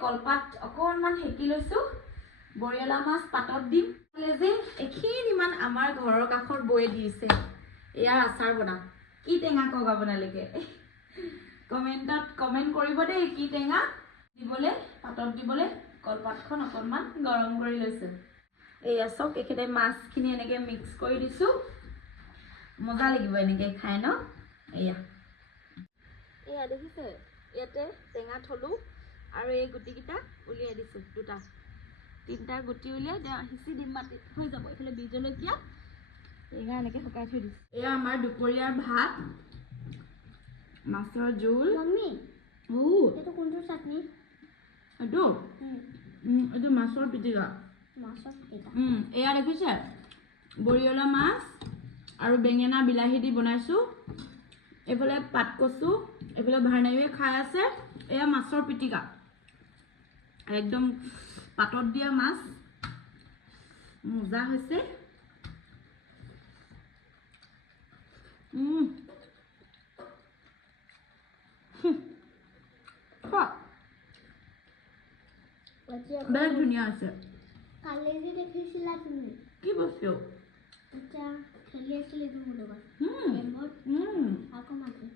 কলপাত অকণমান হেকি লৈছো বৰিয়লা মাছ পাতত দিম যে এখিনিমান আমাৰ ঘৰৰ কাষৰ বয়ে দিছে ইয়াৰ আচাৰ বনাম কি টেঙা কওক আপোনালোকে কমেণ্টত কমেণ্ট কৰিব দেই কি টেঙা দিবলৈ পাতত দিবলৈ কলপাতখন অকণমান গৰম কৰি লৈছো এয়া চাওক এখেতে মাছখিনি এনেকৈ মিক্স কৰি দিছোঁ মজা লাগিব এনেকৈ খাই ন এয়া এয়া দেখিছে ইয়াতে টেঙা থলোঁ আৰু এই গুটিকেইটা উলিয়াই দিছোঁ দুটা তিনিটা গুটি উলিয়াই সিঁচি দিম মাটিত হৈ যাব এইফালে বীজ জলকীয়া টেঙা এনেকৈ শুকাই থৈ দিছোঁ এয়া আমাৰ দুপৰীয়াৰ ভাত মাছৰ জোল মাম্মি এইটো কোনটো চাটনি এইটো মাছৰ পিটিকা এয়া দেখিছে বৰিয়লা মাছ আৰু বেঙেনা বিলাহী দি বনাইছোঁ এইফালে পাতকচু এইফালে ভাৰনাইয়ে খাই আছে এয়া মাছৰ পিটিকা একদম পাতত দিয়া মাছ মজা হৈছে বেলেগ ধুনীয়া আছে কালি যে দেখিছিলা তুমি কি বস্তু খেলি আছিলে তুমি লগত আকৌ মাতি